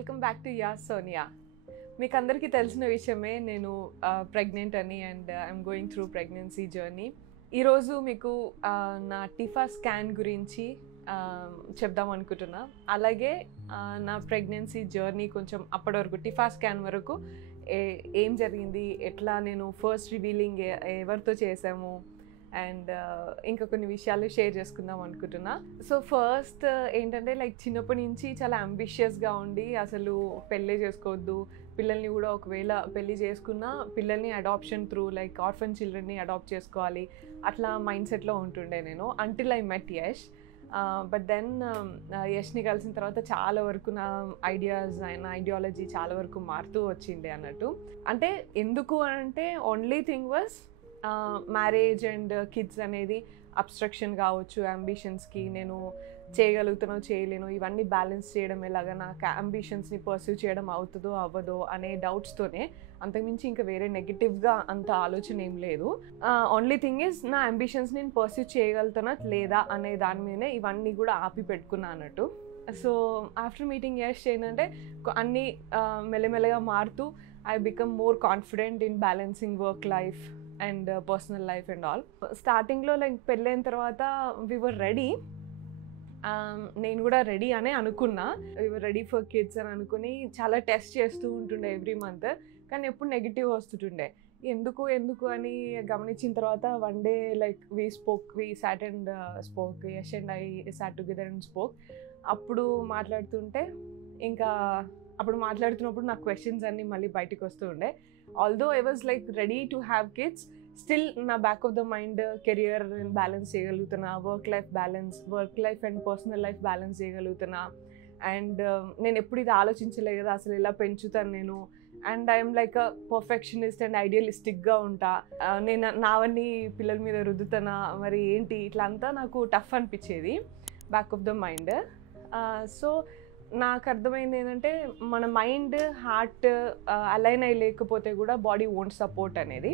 Welcome back to yeah Sonia. మీకు అందరికీ తెలిసిన విషయమే, నేను ప్రెగ్నెంట్ అని and I'm going through pregnancy journey. ఈరోజు మీకు నా టిఫా స్కాన్ గురించి చెప్దాం అనుకుంటున్నా. అలాగే నా ప్రెగ్నెన్సీ జర్నీ కొంచెం అప్పటి వరకు టిఫా స్కాన్ వరకు ఏం జరిగింది, ఎట్లా నేను ఫస్ట్ రివీలింగ్ ఎవరితో చేసాము అండ్ ఇంకా కొన్ని విషయాలు షేర్ చేసుకుందాం అనుకుంటున్నా. సో ఫస్ట్ ఏంటంటే చిన్నప్పటి నుంచి చాలా అంబిషియస్గా ఉండి అసలు పెళ్ళే చేసుకోవద్దు, పిల్లల్ని కూడా ఒకవేళ పెళ్ళి చేసుకున్నా పిల్లల్ని అడాప్షన్ త్రూ ఆర్ఫన్ చిల్డ్రన్ని అడాప్ట్ చేసుకోవాలి అట్లా మైండ్ సెట్లో ఉంటుండే నేను, until I met Yash. But then యష్ని కలిసిన తర్వాత చాలా వరకు నా ఐడియాలజీ చాలా వరకు మారుతూ వచ్చిండే అన్నట్టు. అంటే ఎందుకు అంటే only thing was marriage and kids అనేది అబ్స్ట్రక్షన్ కావచ్చు, అంబిషన్స్కి నేను చేయగలుగుతానో చేయలేను, ఇవన్నీ బ్యాలెన్స్ చేయడం ఎలాగా, నాకు అంబిషన్స్ని పర్సూ చేయడం అవుతుందో అవ్వదో అనే డౌట్స్తోనే, అంతకుమించి ఇంకా వేరే నెగిటివ్గా అంత ఆలోచన ఏం లేదు. ఓన్లీ థింగ్ ఈజ్ నా అంబిషన్స్ నేను పర్సూ చేయగలుగుతానా లేదా అనే దాని మీదనే ఇవన్నీ కూడా ఆపి పెట్టుకున్నా అన్నట్టు. సో ఆఫ్టర్ మీటింగ్ యష్ ఏంటంటే అన్నీ మెల్లమెల్లగా మారుతూ I become more confident in balancing work life and personal life and all. స్టార్టింగ్లో పెళ్ళైన తర్వాత వి వర్ రెడీ, నేను కూడా రెడీ అనే అనుకున్నా, వి వర్ రెడీ ఫర్ కిడ్స్ అని అనుకుని చాలా టెస్ట్ చేస్తూ ఉంటుండే ఎవ్రీ మంత్. కానీ ఎప్పుడు నెగిటివ్ వస్తుంటుండే, ఎందుకు అని గమనించిన తర్వాత one day we sat and spoke, Yash and I sat together and spoke. అప్పుడు మాట్లాడుతున్నప్పుడు నా క్వశ్చన్స్ అన్నీ మళ్ళీ బయటకు వస్తూ ఉండే. Although I was ready to have kids, still నా back of the mind career balance చేయగలుగుతున్నా, work life and personal life balance చేయగలుగుతున్నా. అండ్ నేను ఎప్పుడు ఇది ఆలోచించలే కదా అసలు ఇలా పెంచుతాను నేను. And I'm a perfectionist and ఐడియలిస్టిక్గా ఉంటా, నేను నావన్నీ పిల్లల మీద రుద్దుతానా మరి ఏంటి, ఇట్లా అంతా నాకు టఫ్ అనిపించేది back of the mind. So నాకు అర్థమైంది ఏంటంటే మన మైండ్ హార్ట్ అలైన్ అయ్యి లేకపోతే కూడా బాడీ వోంట్ సపోర్ట్ అనేది.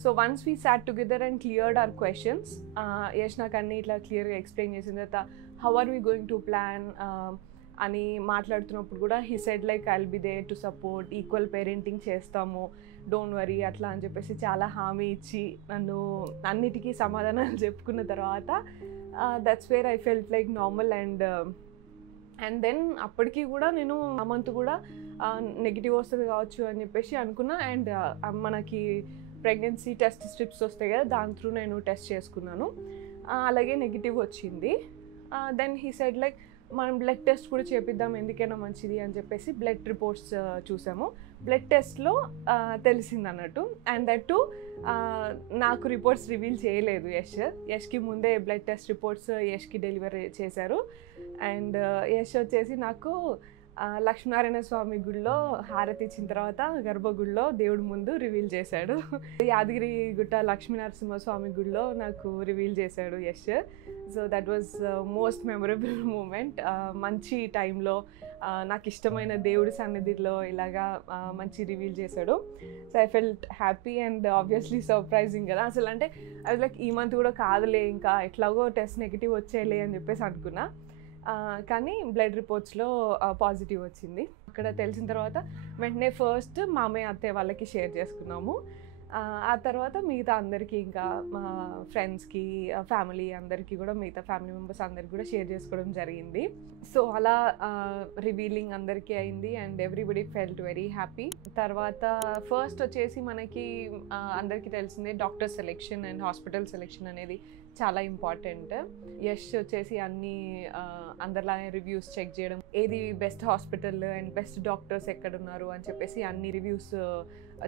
So once we sat together and cleared our questions, Yash నాకు అన్నీ ఇట్లా క్లియర్గా ఎక్స్ప్లెయిన్ చేసిన తర్వాత how are we going to plan అని మాట్లాడుతున్నప్పుడు కూడా he said I'll be there to support, equal parenting చేస్తాము, డోంట్ వరీ అట్లా అని చెప్పేసి చాలా హామీ ఇచ్చి నన్ను అన్నిటికీ సమాధానాలు చెప్పుకున్న తర్వాత that's where I felt normal. And then అప్పటికి కూడా నేను ఆ మంత్ కూడా నెగిటివ్ వస్తుంది కావచ్చు అని చెప్పేసి అనుకున్నా. అండ్ మనకి ప్రెగ్నెన్సీ టెస్ట్ స్ట్రిప్స్ వస్తాయి కదా, దాని త్రూ నేను టెస్ట్ చేసుకున్నాను, అలాగే నెగిటివ్ వచ్చింది. దెన్ హీ సెడ్ మనం బ్లడ్ టెస్ట్ కూడా చేపిద్దాం ఎందుకైనా మంచిది అని చెప్పేసి బ్లడ్ రిపోర్ట్స్ చూసాము. బ్లడ్ టెస్ట్లో తెలిసింది అన్నట్టు. అండ్ దట్ టు నాకు రిపోర్ట్స్ రివీల్ చేయలేదు యష్కి ముందే బ్లడ్ టెస్ట్ రిపోర్ట్స్ యష్కి డెలివరీ చేశారు. అండ్ యష్ వచ్చేసి నాకు లక్ష్మీనారాయణ స్వామి గుడిలో హారతి ఇచ్చిన తర్వాత గర్భగుడిలో దేవుడి ముందు రివీల్ చేశాడు. యాదగిరి గుట్ట లక్ష్మీనరసింహ స్వామి గుడిలో నాకు రివీల్ చేశాడు Yash. So that was most memorable moment. మంచి టైంలో నాకు ఇష్టమైన దేవుడి సన్నిధిలో ఇలాగా మంచి రివీల్ చేశాడు. So I felt happy and obviously surprising కదా అసలు. అంటే అది ఈ మంత్ కూడా కాదులే, ఇంకా ఎట్లాగో టెస్ట్ నెగిటివ్ వచ్చేలే అని చెప్పేసి అనుకున్నా. కానీ బ్లడ్ రిపోర్ట్స్లో పాజిటివ్ వచ్చింది. అక్కడ తెలిసిన తర్వాత వెంటనే ఫస్ట్ మామయ్య అత్తయ్య వాళ్ళకి షేర్ చేసుకున్నాము. ఆ తర్వాత మిగతా అందరికీ, ఇంకా మా ఫ్రెండ్స్కి, ఫ్యామిలీ అందరికీ కూడా, మిగతా ఫ్యామిలీ మెంబర్స్ అందరికీ కూడా షేర్ చేసుకోవడం జరిగింది. సో అలా రివీలింగ్ అందరికీ అయింది and everybody felt very happy. తర్వాత ఫస్ట్ వచ్చేసి మనకి అందరికీ తెలిసిందే doctor selection and hospital selection అనేది చాలా ఇంపార్టెంట్. యష్ వచ్చేసి అన్నీ అందరిలానే రివ్యూస్ చెక్ చేయడం, ఏది best hospital and best doctors ఎక్కడున్నారు అని చెప్పేసి అన్ని రివ్యూస్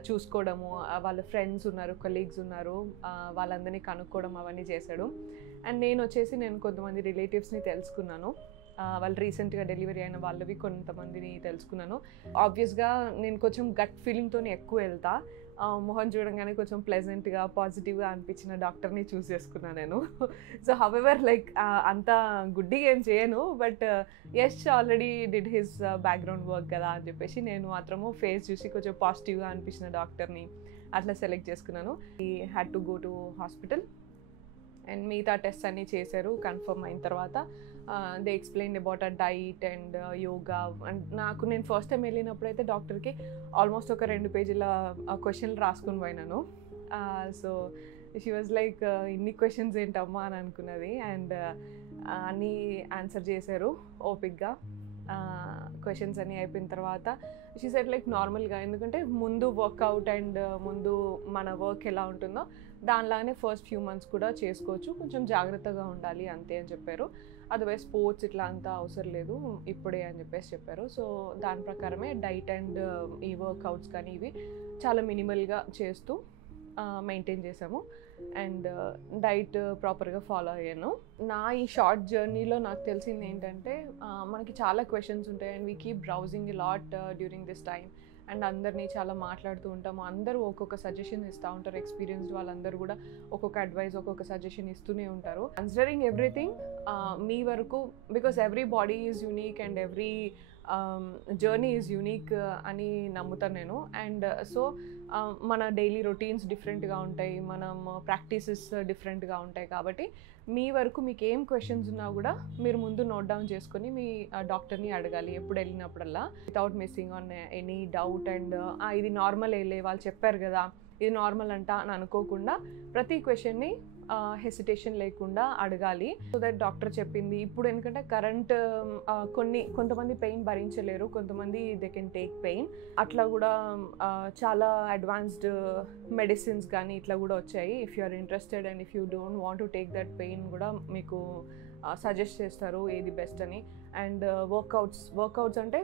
చూసుకోవడము, వాళ్ళ ఫ్రెండ్స్ ఉన్నారు, కొలీగ్స్ ఉన్నారు, వాళ్ళందరినీ కనుక్కోవడం అవన్నీ చేశాడు. అండ్ నేను కొంతమంది రిలేటివ్స్ని తెలుసుకున్నాను, వాళ్ళు రీసెంట్గా డెలివరీ అయిన వాళ్ళవి కొంతమందిని తెలుసుకున్నాను. ఆబ్వియస్గా నేను కొంచెం గట్ ఫీలింగ్తో ఎక్కువ వెళ్తా, మొహం చూడంగానే కొంచెం ప్లెజెంట్గా పాజిటివ్గా అనిపించిన డాక్టర్ని చూస్ చేసుకున్నాను నేను. సో హవెవర్ అంత గుడ్డిగా ఏం చేయను, but Yash already did his background work కదా అని చెప్పేసి నేను మాత్రము ఫేస్ చూసి కొంచెం పాజిటివ్గా అనిపించిన డాక్టర్ని అట్లా సెలెక్ట్ చేసుకున్నాను. He had to go to hospital and మిగతా టెస్ట్ అన్నీ చేశారు. కన్ఫర్మ్ అయిన తర్వాత they explain about a diet and yoga. And నేను ఫస్ట్ టైం వెళ్ళినప్పుడైతే డాక్టర్కి ఆల్మోస్ట్ ఒక 2 పేజీల క్వశ్చన్లు రాసుకుని పోయినాను. సో షీ వాజ్ లైక్ ఇన్ని క్వశ్చన్స్ ఏంటమ్మా అని అనుకున్నది. అండ్ అన్నీ ఆన్సర్ చేశారు ఓపిక్గా. క్వశ్చన్స్ అన్నీ అయిపోయిన తర్వాత షీ సెడ్ లైక్ నార్మల్గా, ఎందుకంటే ముందు వర్కౌట్ అండ్ ముందు మన వర్క్ ఎలా ఉంటుందో దానిలాగానే ఫస్ట్ ఫ్యూ మంత్స్ కూడా చేసుకోవచ్చు, కొంచెం జాగ్రత్తగా ఉండాలి అంతే అని చెప్పారు. అదర్వైజ్ స్పోర్ట్స్ ఇట్లా అంతా అవసరం లేదు ఇప్పుడే అని చెప్పారు. సో దాని ప్రకారమే డైట్ అండ్ ఈ వర్కౌట్స్ కానీ ఇవి చాలా మినిమల్గా చేస్తూ మెయింటైన్ చేసాము. అండ్ డైట్ ప్రాపర్గా ఫాలో అయ్యాను. నా ఈ షార్ట్ జర్నీలో నాకు తెలిసింది ఏంటంటే మనకి చాలా క్వశ్చన్స్ ఉంటాయి and we keep browsing a lot during this time. And అందరినీ చాలా మాట్లాడుతూ ఉంటాము. అందరూ ఒక్కొక్క సజెషన్ ఇస్తూ ఉంటారు. ఎక్స్పీరియన్స్డ్ వాళ్ళందరూ కూడా ఒక్కొక్క అడ్వైస్, ఒక్కొక్క సజెషన్ ఇస్తూనే ఉంటారు. కన్సిడరింగ్ ఎవ్రీథింగ్ మీ వరకు, because every body is unique and every journey is unique అని నమ్ముతాను నేను. అండ్ సో మన డైలీ రొటీన్స్ డిఫరెంట్గా ఉంటాయి, మనం ప్రాక్టీసెస్ డిఫరెంట్గా ఉంటాయి. కాబట్టి మీ వరకు మీకు ఏం క్వశ్చన్స్ ఉన్నా కూడా మీరు ముందు నోట్ డౌన్ చేసుకొని మీ డాక్టర్ని అడగాలి ఎప్పుడు వెళ్ళినప్పుడల్లా, without missing on any doubt. And ఇది నార్మల్ వెళ్ళే వాళ్ళు చెప్పారు కదా ఇది నార్మల్ అంట అని అనుకోకుండా ప్రతి క్వశ్చన్ని హెసిటేషన్ లేకుండా అడగాలి. సో దట్ డాక్టర్ చెప్పింది ఇప్పుడు, ఎందుకంటే కరెంట్ కొంతమంది పెయిన్ భరించలేరు, కొంతమంది దే కెన్ టేక్ పెయిన్. అట్లా కూడా చాలా అడ్వాన్స్డ్ మెడిసిన్స్ కానీ ఇట్లా కూడా వచ్చాయి. If you are interested and if you don't want to take that pain కూడా మీకు సజెస్ట్ చేస్తారు ఏది బెస్ట్ అని. అండ్ వర్కౌట్స్ అంటే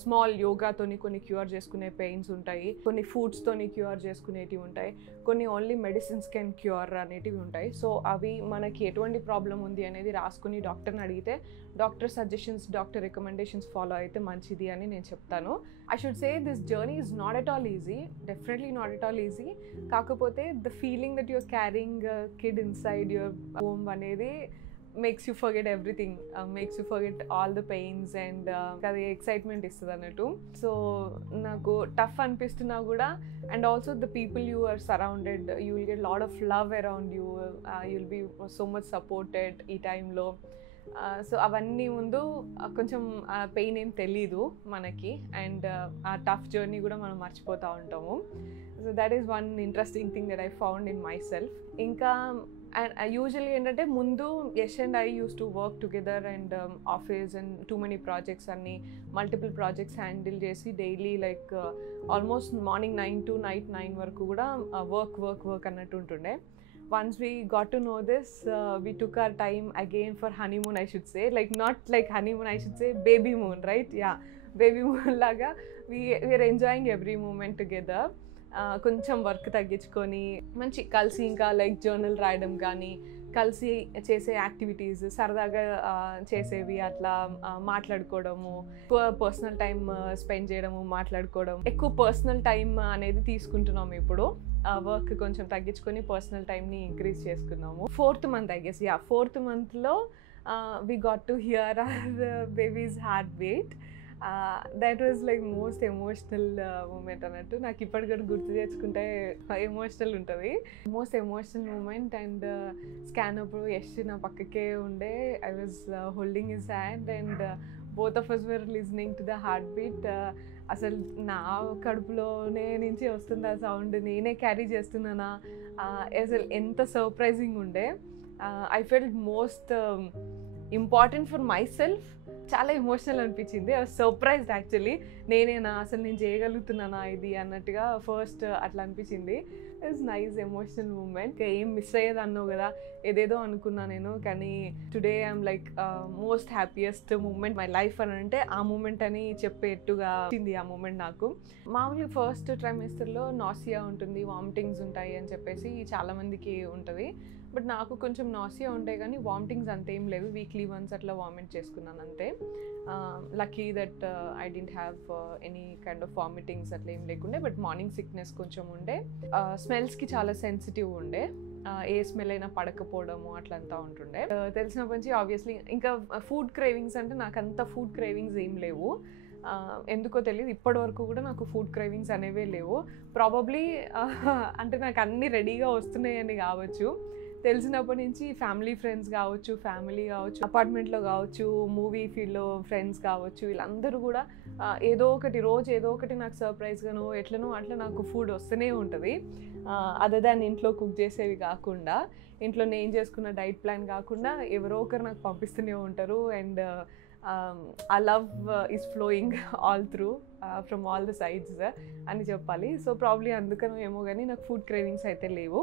స్మాల్ యోగాతోని కొన్ని క్యూర్ చేసుకునే పెయిన్స్ ఉంటాయి, కొన్ని ఫుడ్స్తోని క్యూర్ చేసుకునేటివి ఉంటాయి, కొన్ని ఓన్లీ మెడిసిన్స్ కెన్ క్యూర్ అనేటివి ఉంటాయి. సో అవి మనకి ఎటువంటి ప్రాబ్లం ఉంది అనేది రాసుకుని డాక్టర్ని అడిగితే doctor suggestions, doctor recommendations follow అయితే మంచిది అని నేను చెప్తాను. I should say this journey is not at all easy, definitely not at all easy. కాకపోతే the feeling that you're carrying kid inside your home అనేది makes you forget everything, makes you forget all the pains and అది excitement ఇస్తుంది అన్నట్టు. So నాకు tough అనిపిస్తున్నా కూడా, and also the people you are surrounded, you will get lot of love around you, you will be so much supported ఈ టైంలో. So అవన్నీ ముందు కొంచెం పెయిన్ ఏం తెలీదు మనకి, అండ్ ఆ టఫ్ జర్నీ కూడా మనం మర్చిపోతూ ఉంటాము. So that is one interesting thing that I found in my self. ఇంకా అండ్ యూజువల్లీ ఏంటంటే ముందు Yash and I use to work together and office and too many projects అన్ని మల్టిపుల్ ప్రాజెక్ట్స్ హ్యాండిల్ చేసి daily like almost morning 9 to night 9 వరకు కూడా work అన్నట్టు ఉంటుండే. Once we got to know this, we took our time again for honeymoon, I should say. Like not like honeymoon, I should say baby moon, right? Yeah, baby moon laga we are enjoying every moment together. కొంచెం work తగ్గించుకొని మంచి కలిసి ఇంకా like journal రాయడం కానీ, కలిసి చేసే activities సరదాగా చేసేవి, అట్లా మాట్లాడుకోవడము, ఎక్కువ పర్సనల్ టైం స్పెండ్ చేయడము, మాట్లాడుకోవడం. ఎక్కువ పర్సనల్ టైం అనేది తీసుకుంటున్నాము ఇప్పుడు. వర్క్ కొంచెం తగ్గించుకొని పర్సనల్ టైంని ఇంక్రీజ్ చేసుకున్నాము. 4th month, I guess, yeah, 4th monthలో we got to hear our baby's heartbeat. That was like most emotional moment అన్నట్టు. నాకు ఇప్పటికి కూడా గుర్తు తెచ్చుకుంటే ఎమోషనల్ ఉంటుంది. Most emotional moment. And scan అప్పుడు యష్ నా పక్కకే ఉండే, I was holding his hand and both of us were listening to the heartbeat. అసలు నా కడుపులోనే నుంచి వస్తుంది ఆ సౌండ్, నేనే క్యారీ చేస్తున్నానా, అసలు ఎంత సర్ప్రైజింగ్ ఉండే. I felt most important for myself. చాలా ఎమోషనల్ అనిపించింది. ఐ వాజ్ సర్ప్రైజ్డ్ యాక్చువల్లీ, నేనేనా అసలు నేను చేయగలుగుతున్నానా ఇది అన్నట్టుగా ఫస్ట్ అట్లా అనిపించింది. It's nice emotional moment. ఏం మిస్ అయ్యేది అన్నావు కదా, ఏదేదో అనుకున్నా నేను, కానీ today I'm like most happiest moment my life అని అంటే ఆ మూమెంట్ అని చెప్పేట్టుగా వచ్చింది ఆ మూమెంట్ నాకు. మామూలుగా ఫస్ట్ ట్రైమెస్టర్లో నాసియా ఉంటుంది, వామిటింగ్స్ ఉంటాయి అని చెప్పేసి చాలామందికి ఉంటుంది. బట్ నాకు కొంచెం నాసియా ఉంటాయి కానీ వామిటింగ్స్ అంతేం లేవు. వీక్లీ వన్స్ అట్లా వామిట్ చేసుకున్నాను అంతే. Lucky that I don't have any kind of vomitings అట్లా ఏం లేకుండే. బట్ మార్నింగ్ సిక్నెస్ కొంచెం ఉండే, స్మెల్స్కి చాలా సెన్సిటివ్ ఉండే, ఏ స్మెల్ అయినా పడకపోవడము అట్లంతా ఉంటుండే. తెలిసినప్పటి నుంచి ఆబ్వియస్లీ ఇంకా ఫుడ్ క్రేవింగ్స్ అంటే నాకు అంత ఫుడ్ క్రేవింగ్స్ ఏం లేవు, ఎందుకో తెలియదు. ఇప్పటి వరకు కూడా నాకు ఫుడ్ క్రేవింగ్స్ అనేవే లేవు. ప్రాబబ్లీ అంటే నాకు అన్నీ రెడీగా వస్తున్నాయని కావచ్చు. తెలిసినప్పటి నుంచి ఫ్యామిలీ ఫ్రెండ్స్ కావచ్చు, ఫ్యామిలీ కావచ్చు, అపార్ట్మెంట్లో కావచ్చు, మూవీ ఫీల్డ్లో ఫ్రెండ్స్ కావచ్చు, వీళ్ళందరూ కూడా ఏదో ఒకటి రోజు ఏదో ఒకటి నాకు సర్ప్రైజ్గానో ఎట్లనో అట్లా నాకు ఫుడ్ వస్తూనే ఉంటుంది. అదర్ దాన్ ఇంట్లో కుక్ చేసేవి కాకుండా, ఇంట్లో నేను చేసుకున్న డైట్ ప్లాన్ కాకుండా ఎవరో ఒకరు నాకు పంపిస్తూనే ఉంటారు. అండ్ ఆ love is flowing all through from all the sides అని చెప్పాలి. సో ప్రాబ్లీ అందుకనో ఏమో కానీ నాకు ఫుడ్ క్రేవింగ్స్ అయితే లేవు.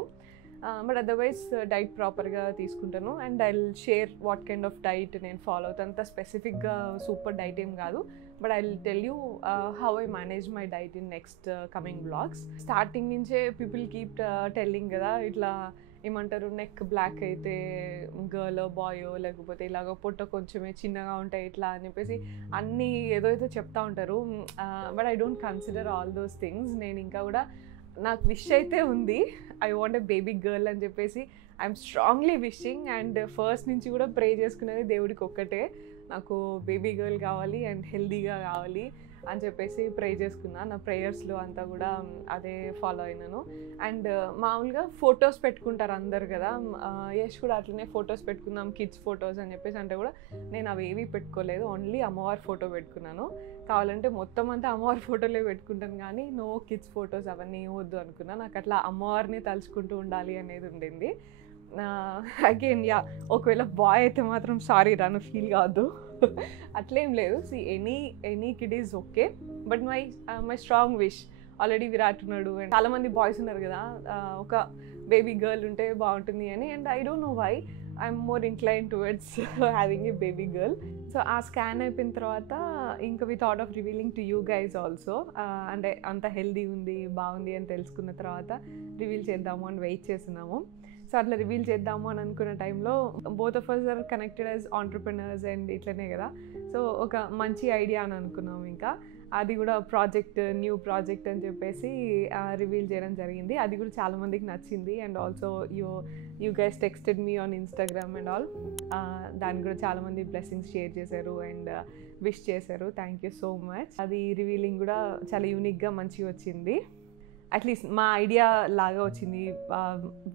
బట్ అదర్వైజ్ డైట్ ప్రాపర్గా తీసుకుంటాను. And I will share what kind of diet నేను ఫాలో అవుతాను. అంత స్పెసిఫిక్గా సూపర్ డైట్ ఏం కాదు, but I will tell you how I manage my diet in next coming blogs. Starting నుంచే పీపుల్ కీప్ టెల్లింగ్ కదా, ఇట్లా ఏమంటారు, నెక్ బ్లాక్ అయితే గర్ల్ బాయో, లేకపోతే ఇలాగ పొట్ట కొంచెమే చిన్నగా ఉంటాయి ఇట్లా అని చెప్పేసి అన్నీ ఏదో ఏదో చెప్తా ఉంటారు. But I don't consider all those things. నేను ఇంకా కూడా నాకు విష్ అయితే ఉంది, I want a baby girl అని చెప్పేసి I'm strongly wishing. And first నుంచి కూడా ప్రే చేసుకునేది దేవుడికి ఒక్కటే, నాకు బేబీ గర్ల్ కావాలి అండ్ హెల్దీగా కావాలి అని చెప్పేసి ప్రే చేసుకున్నా. నా ప్రేయర్స్లో అంతా కూడా అదే ఫాలో అయినాను. అండ్ మామూలుగా ఫొటోస్ పెట్టుకుంటారు అందరు కదా, యష్ కూడా అట్లనే ఫొటోస్ పెట్టుకుందాం, కిడ్స్ ఫొటోస్ అని చెప్పేసి అంటే కూడా నేను అవి ఏవి పెట్టుకోలేదు, ఓన్లీ అమ్మవారి ఫోటో పెట్టుకున్నాను. కావాలంటే మొత్తం అంతా అమ్మవారి ఫోటోలే పెట్టుకుంటాను, కానీ నో కిడ్స్ ఫొటోస్ అవన్నీ వద్దు అనుకున్నా. నాకు అట్లా అమ్మవారిని తలుచుకుంటూ ఉండాలి అనేది ఉండింది. అగైన్ ఒకవేళ బాయ్ అయితే మాత్రం సారీ రాను ఫీల్ కావద్దు, అట్లేం లేదు. Any kid is okay, but my strong wish, already Virat ఉన్నాడు అండ్ చాలామంది బాయ్స్ ఉన్నారు కదా, ఒక బేబీ గర్ల్ ఉంటే బాగుంటుంది అని. And I don't know why I'm more incline towards having a baby girl. So ఆ స్కాన్ అయిపోయిన తర్వాత ఇంకా we thought of revealing to you guys also. అంటే అంత హెల్దీ ఉంది, బాగుంది అని తెలుసుకున్న తర్వాత రివీల్ చేద్దాము అని వెయిట్ చేస్తున్నాము. సో అట్లా రివీల్ చేద్దాము అని అనుకున్న టైంలో both of us are connected as entrepreneurs and ఇట్లనే కదా, సో ఒక మంచి ఐడియా అని అనుకున్నాము. ఇంకా అది కూడా న్యూ ప్రాజెక్ట్ అని చెప్పేసి రివీల్ చేయడం జరిగింది. అది కూడా చాలామందికి నచ్చింది. And also you guys texted me on Instagram and all. దానికి కూడా చాలామంది బ్లెస్సింగ్స్ షేర్ చేశారు అండ్ విష్ చేశారు. Thank you so much. అది రివీలింగ్ కూడా చాలా యూనిక్గా మంచిగా వచ్చింది. అట్లీస్ట్ మా ఐడియా లాగా వచ్చింది.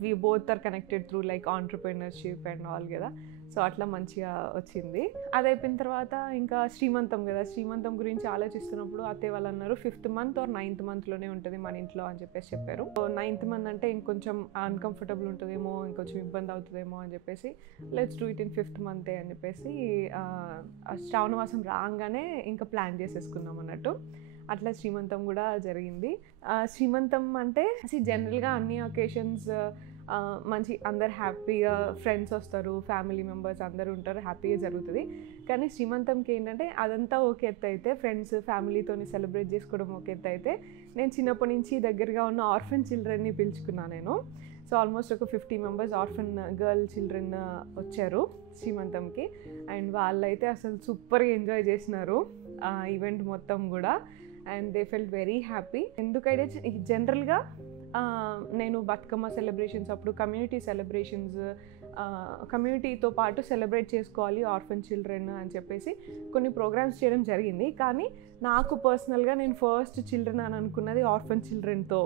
We both are connected through like entrepreneurship and all కదా, సో అట్లా మంచిగా వచ్చింది. అది అయిపోయిన తర్వాత ఇంకా శ్రీమంతం కదా, శ్రీమంతం గురించి ఆలోచిస్తున్నప్పుడు అత్తయ్య వాళ్ళు అన్నారు 5th month or 9th monthలోనే ఉంటుంది మన ఇంట్లో అని చెప్పేసి చెప్పారు. 9th month అంటే ఇంకొంచెం అన్కంఫర్టబుల్ ఉంటుందేమో, ఇంకొంచెం ఇబ్బంది అవుతుందేమో అని చెప్పేసి let's do it in 5th month అని చెప్పేసి శ్రావణ మాసం రాగానే ఇంకా ప్లాన్ చేసేసుకున్నాం అన్నట్టు. అట్లా శ్రీమంతం కూడా జరిగింది. శ్రీమంతం అంటే జనరల్గా అన్ని ఒకేషన్స్ మంచి అందరు హ్యాపీగా, ఫ్రెండ్స్ వస్తారు, ఫ్యామిలీ మెంబర్స్ అందరూ ఉంటారు, హ్యాపీగా జరుగుతుంది. కానీ శ్రీమంతంకి ఏంటంటే అదంతా ఒక ఎత్తు అయితే, ఫ్రెండ్స్ ఫ్యామిలీతో సెలబ్రేట్ చేసుకోవడం ఒక ఎత్తు అయితే, నేను చిన్నప్పటి నుంచి దగ్గరగా ఉన్న ఆర్ఫన్ చిల్డ్రన్ని పిలుచుకున్నాను నేను. సో ఆల్మోస్ట్ ఒక 50 members ఆర్ఫన్ గర్ల్ చిల్డ్రన్ వచ్చారు శ్రీమంతంకి. అండ్ వాళ్ళైతే అసలు సూపర్గా ఎంజాయ్ చేసినారు ఈవెంట్ మొత్తం కూడా. And they felt very happy. ఎందుకంటే జనరల్గా నేను బతుకమ్మ సెలబ్రేషన్స్ అప్పుడు కమ్యూనిటీ సెలబ్రేషన్స్, కమ్యూనిటీతో పాటు సెలబ్రేట్ చేసుకోవాలి ఆర్ఫన్ చిల్డ్రన్ అని చెప్పేసి కొన్ని ప్రోగ్రామ్స్ చేయడం జరిగింది. కానీ నాకు పర్సనల్గా నేను ఫస్ట్ చిల్డ్రన్ అని అనుకున్నది ఆర్ఫన్ చిల్డ్రన్తో.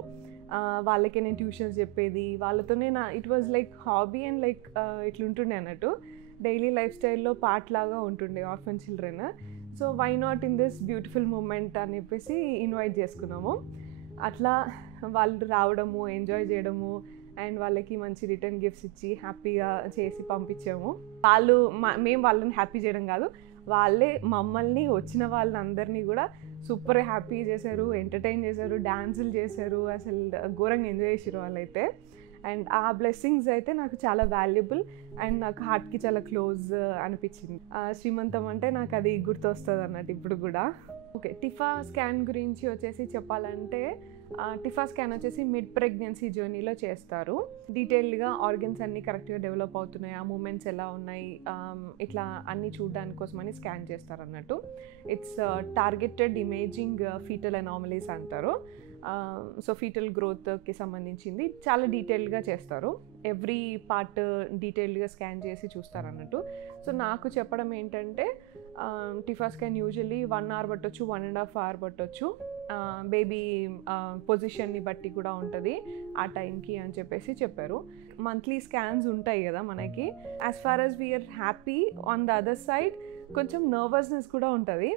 వాళ్ళకే నేను ట్యూషన్స్ చెప్పేది, వాళ్ళతోనే it was like hobby and like ఇట్లుంటుండే అన్నట్టు, డైలీ లైఫ్ స్టైల్లో పార్ట్ లాగా ఉంటుండే orphan children. So why not in this beautiful moment అని చెప్పేసి ఇన్వైట్ చేసుకున్నాము. అట్లా వాళ్ళు రావడము, ఎంజాయ్ చేయడము అండ్ వాళ్ళకి మంచి రిటర్న్ గిఫ్ట్స్ ఇచ్చి హ్యాపీగా చేసి పంపించాము. మేము వాళ్ళని హ్యాపీ చేయడం కాదు, వాళ్ళే మమ్మల్ని, వచ్చిన వాళ్ళందరినీ కూడా సూపర్ హ్యాపీ చేశారు, ఎంటర్టైన్ చేశారు, డ్యాన్సులు చేశారు, అసలు ఘోరంగా ఎంజాయ్ చేసారు వాళ్ళైతే. అండ్ ఆ బ్లెస్సింగ్స్ అయితే నాకు చాలా వాల్యుబుల్ అండ్ నాకు హార్ట్కి చాలా క్లోజ్ అనిపించింది. శ్రీమంతం అంటే నాకు అది గుర్తొస్తుంది అన్నట్టు ఇప్పుడు కూడా. ఓకే, టిఫా స్కాన్ గురించి వచ్చేసి చెప్పాలంటే, టిఫా స్కాన్ వచ్చేసి మిడ్ ప్రెగ్నెన్సీ జర్నీలో చేస్తారు. డీటెయిల్డ్గా ఆర్గన్స్ అన్నీ కరెక్ట్గా డెవలప్ అవుతున్నాయి, ఆ మూమెంట్స్ ఎలా ఉన్నాయి, ఇట్లా అన్నీ చూడడానికి కోసమని స్కాన్ చేస్తారు అన్నట్టు. It's targeted imaging fetal anomalies అంటారు. సో ఫీటల్ గ్రోత్కి సంబంధించింది చాలా డీటెయిల్డ్గా చేస్తారు. ఎవ్రీ పార్ట్ డీటెయిల్డ్గా స్కాన్ చేసి చూస్తారు అన్నట్టు. సో నాకు చెప్పడం ఏంటంటే, టిఫా స్కాన్ యూజువల్లీ 1 hour పట్టొచ్చు, 1.5 hour పట్టొచ్చు, బేబీ పొజిషన్ని బట్టి కూడా ఉంటుంది ఆ టైంకి అని చెప్పేసి చెప్పారు. మంత్లీ స్కాన్స్ ఉంటాయి కదా మనకి. As far as we're happy, on the other side కొంచెం నర్వస్నెస్ కూడా ఉంటుంది.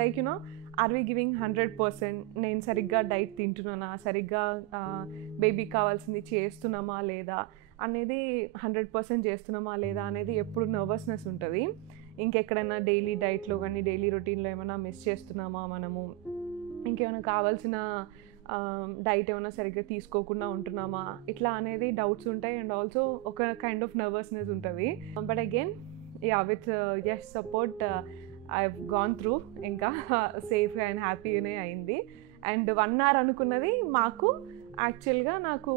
Like you know, are we giving 100%? నేను సరిగ్గా డైట్ తింటున్నానా, సరిగ్గా బేబీకి కావాల్సింది చేస్తున్నామా లేదా అనేది, 100% చేస్తున్నామా లేదా అనేది ఎప్పుడు నర్వస్నెస్ ఉంటుంది. ఇంకెక్కడైనా డైలీ డైట్లో కానీ డైలీ రొటీన్లో ఏమైనా మిస్ చేస్తున్నామా మనము, ఇంకేమైనా కావాల్సిన డైట్ ఏమైనా సరిగ్గా తీసుకోకుండా ఉంటున్నామా, ఇట్లా అనేది డౌట్స్ ఉంటాయి. అండ్ ఆల్సో ఒక కైండ్ ఆఫ్ నర్వస్నెస్ ఉంటుంది. But again with Yash support I've gone through, ఇంకా సేఫ్గా అండ్ హ్యాపీగానే అయింది. అండ్ 1 hour అనుకున్నది మాకు యాక్చువల్గా నాకు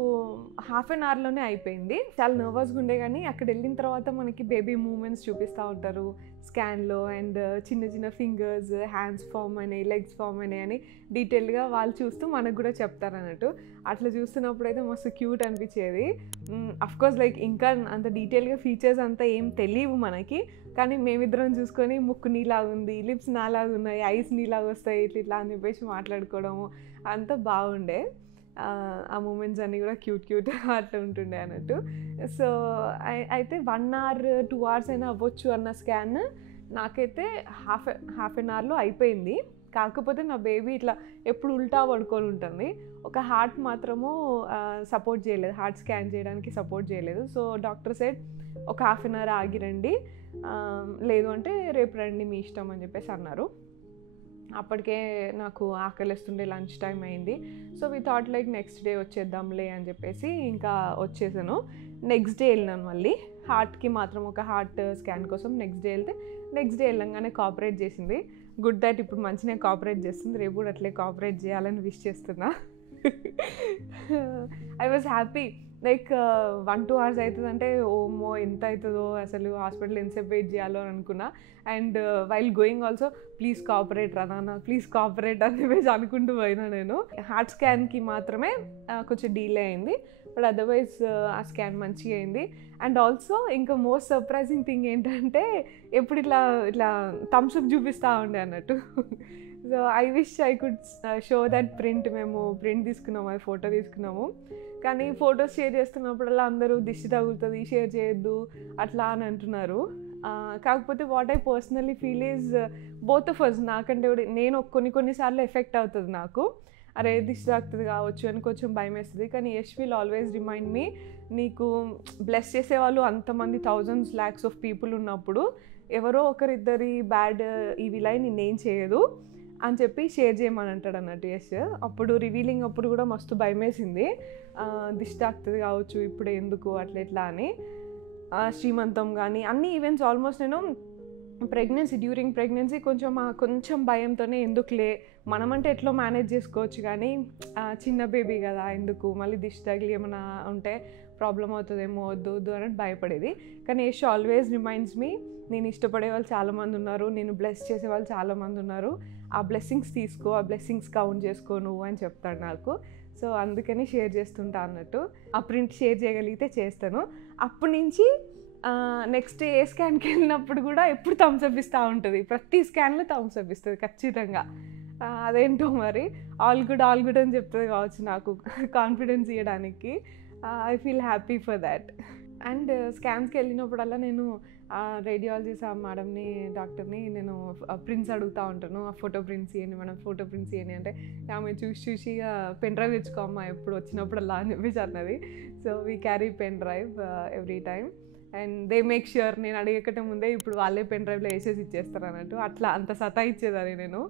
హాఫ్ అన్ అవర్లోనే అయిపోయింది. చాలా నర్వస్గా ఉండే, కానీ అక్కడ వెళ్ళిన తర్వాత మనకి బేబీ మూమెంట్స్ చూపిస్తూ ఉంటారు స్కాన్లో. అండ్ చిన్న చిన్న ఫింగర్స్, హ్యాండ్స్ ఫామ్ అయినాయి, లెగ్స్ ఫామ్ అయినాయి అని డీటెయిల్గా వాళ్ళు చూస్తూ మనకు కూడా చెప్తారు అన్నట్టు. అట్లా చూస్తున్నప్పుడు అయితే మస్తు క్యూట్ అనిపించేది. అఫ్కోర్స్ లైక్ ఇంకా అంత డీటెయిల్గా ఫీచర్స్ అంతా ఏం తెలియవు మనకి, కానీ మేమిద్దరం చూసుకొని ముక్కు నీలాగా ఉంది, లిప్స్ నాలాగా ఉన్నాయి, ఐస్ నీలాగా వస్తాయి, ఇట్లా అని చెప్పేసి మాట్లాడుకోవడము అంతా బాగుండే. ఆ మూమెంట్స్ అన్నీ కూడా క్యూట్ అట్లా ఉంటుండే అన్నట్టు. సో అయితే 1 hour 2 hours అయినా అవ్వచ్చు అన్న స్కాన్ నాకైతే హాఫ్ అన్ అవర్లో అయిపోయింది. కాకపోతే నా బేబీ ఇట్లా ఎప్పుడు ఉల్టా పడుకొని ఉంటుంది. ఒక హార్ట్ మాత్రము సపోర్ట్ చేయలేదు, హార్ట్ స్కాన్ చేయడానికి సపోర్ట్ చేయలేదు. సో డాక్టర్ సెడ్ ఒక హాఫ్ అన్ అవర్ ఆగిరండి, లేదు అంటే రేపు రండి మీ ఇష్టం అని చెప్పేసి అన్నారు. అప్పటికే నాకు ఆకలిస్తుండే, లంచ్ టైం అయింది. So we thought like next day వచ్చేద్దాంలే అని చెప్పేసి ఇంకా వచ్చేసాను. నెక్స్ట్ డే వెళ్ళినాను మళ్ళీ హార్ట్కి మాత్రం, ఒక హార్ట్ స్కాన్ కోసం నెక్స్ట్ డే వెళ్తే, నెక్స్ట్ డే వెళ్ళంగానే కోఆపరేట్ చేసింది. గుడ్ దట్ ఇప్పుడు మంచిగా కోఆపరేట్ చేస్తుంది, రేపు కూడా అట్లే కోఆపరేట్ చేయాలని విష్ చేస్తున్నా. I was happy. Like 1-2 hours అవుతుందంటే ఓమో ఎంత అవుతుందో, అసలు హాస్పిటల్ ఎంతసేపు వెయిట్ చేయాలో అని అనుకున్నా. And while going also please cooperate రా నాన్న, ప్లీజ్ కోఆపరేట్ అని చెప్పేసి అనుకుంటూ పోయినా నేను. హార్ట్ స్కాన్కి మాత్రమే కొంచెం డీలే అయింది, బట్ అదర్వైజ్ ఆ స్కాన్ మంచిగా అయింది. అండ్ ఆల్సో ఇంకా మోస్ట్ సర్ప్రైజింగ్ థింగ్ ఏంటంటే, ఎప్పుడు ఇట్లా థమ్స్అప్ చూపిస్తూ ఉండే అన్నట్టు. So I wish I could show that print. మేము ప్రింట్ తీసుకున్నాము, అది ఫోటో తీసుకున్నాము, కానీ ఫొటోస్ షేర్ చేస్తున్నప్పుడల్లా అందరూ దిష్టి తగులుతుంది, షేర్ చేయొద్దు అట్లా అని అంటున్నారు. కాకపోతే what I personally feel is both of us, నాకంటే కూడా నేను కొన్నిసార్లు ఎఫెక్ట్ అవుతుంది నాకు, అరే దిష్టి తాకుతుంది కావచ్చు అని కొంచెం భయం వేస్తుంది. కానీ Yash will always remind me, నీకు బ్లెస్ చేసేవాళ్ళు అంతమంది thousands lakhs of people ఉన్నప్పుడు ఎవరో ఒకరిద్దరి బ్యాడ్ ఈ విలై నిన్నేం చేయదు అని చెప్పి షేర్ చేయమని అంటాడు అన్నట్టు యష్. అప్పుడు రివీలింగ్ అప్పుడు కూడా మస్తు భయం వేసింది, దిష్టి తాకుతుంది కావచ్చు ఇప్పుడు ఎందుకు అట్లా ఎట్లా అని. శ్రీమంతం కానీ అన్ని ఈవెంట్స్ ఆల్మోస్ట్ నేను డ్యూరింగ్ ప్రెగ్నెన్సీ కొంచెం భయంతోనే, ఎందుకులే మనమంటే ఎట్లా మేనేజ్ చేసుకోవచ్చు కానీ చిన్న బేబీ కదా ఎందుకు మళ్ళీ దిష్టి తగిలి ఏమైనా ఉంటే ప్రాబ్లం అవుతుందేమో, వద్దు అని భయపడేది. కానీ యష్ ఆల్వేస్ రిమైండ్స్ మీ, నేను ఇష్టపడే వాళ్ళు చాలామంది ఉన్నారు, నేను బ్లెస్ చేసే వాళ్ళు చాలామంది ఉన్నారు, ఆ బ్లెస్సింగ్స్ తీసుకో, ఆ బ్లెస్సింగ్స్ కౌంట్ చేసుకో నువ్వు అని చెప్తాడు నాకు. సో అందుకని షేర్ చేస్తుంటా అన్నట్టు. ఆ ప్రింట్ షేర్ చేయగలిగితే చేస్తాను. అప్పటి నుంచి నెక్స్ట్ ఏ స్కాన్కి వెళ్ళినప్పుడు కూడా ఎప్పుడు థమ్స్అప్ ఇస్తూ ఉంటుంది, ప్రతి స్కాన్లో థమ్స్అప్ ఇస్తుంది ఖచ్చితంగా. అదేంటో మరి ఆల్ గుడ్ అని చెప్తుంది కావచ్చు నాకు కాన్ఫిడెన్స్ ఇవ్వడానికి. I feel happy for that. And స్కాన్స్కి వెళ్ళినప్పుడల్లా నేను రేడియాలజిస్ట్ ఆ మేడంని, డాక్టర్ని నేను ప్రింట్స్ అడుగుతూ ఉంటాను, ఆ ఫోటో ప్రింట్స్ ఇవ్వండి మేడం, ఫోటో ప్రింట్స్ ఇవ్వండి అంటే ఆమె చూసి పెన్ డ్రైవ్ తెచ్చుకోమ్మా ఎప్పుడు వచ్చినప్పుడల్లా అని చెప్పేసి అన్నది. So we carry pen drive every time. And they make sure నేను అడిగేకటే ముందే ఇప్పుడు వాళ్ళే పెన్ డ్రైవ్లో వేసేసి ఇచ్చేస్తారు అన్నట్టు. అట్లా అంత సతా ఇచ్చేదని నేను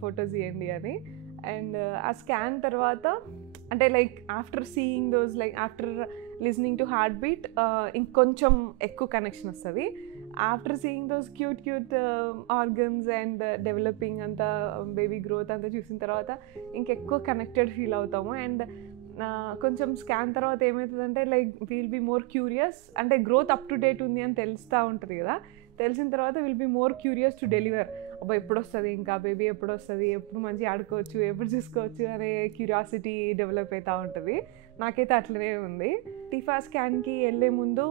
ఫొటోస్ ఇవ్వండి అని. అండ్ ఆ స్కాన్ తర్వాత అంటే like after seeing those, like after listening to heartbeat ఇంకొంచెం ఎక్కువ కనెక్షన్ వస్తుంది. After seeing those cute organs and developing అంతా, బేబీ గ్రోత్ అంతా చూసిన తర్వాత ఇంకెక్కువ కనెక్టెడ్ ఫీల్ అవుతాము. అండ్ కొంచెం స్కాన్ తర్వాత ఏమవుతుందంటే like will be more curious, అంటే గ్రోత్ అప్ టు డేట్ ఉంది అని తెలుస్తూ ఉంటుంది కదా, తెలిసిన తర్వాత will be more curious to deliver. అబ్బా ఎప్పుడు వస్తుంది, ఇంకా బేబీ ఎప్పుడు వస్తుంది, ఎప్పుడు మంచిగా ఆడుకోవచ్చు, ఎప్పుడు చూసుకోవచ్చు అనే క్యూరియాసిటీ డెవలప్ అవుతూ ఉంటుంది. నాకైతే అట్లనే ఉంది. టీఫా స్కాన్కి వెళ్ళే ముందు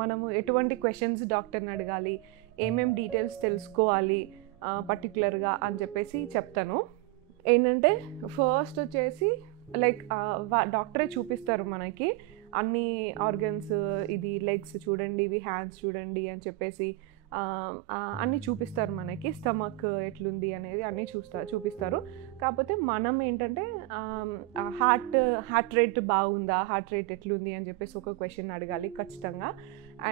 మనము ఎటువంటి క్వశ్చన్స్ డాక్టర్ని అడగాలి, ఏమేం డీటెయిల్స్ తెలుసుకోవాలి పర్టికులర్గా అని చెప్పేసి చెప్తాను. ఏంటంటే ఫస్ట్ వచ్చేసి లైక్ డాక్టరే చూపిస్తారు మనకి అన్ని ఆర్గన్స్, ఇది లెగ్స్ చూడండి, ఇవి హ్యాండ్స్ చూడండి అని చెప్పేసి అన్నీ చూపిస్తారు మనకి. స్టమక్ ఎట్లుంది అనేది అన్నీ చూపిస్తారు. కాకపోతే మనం ఏంటంటే హార్ట్ రేట్ బాగుందా, హార్ట్ రేట్ ఎట్లుంది అని చెప్పేసి ఒక క్వశ్చన్ అడగాలి ఖచ్చితంగా.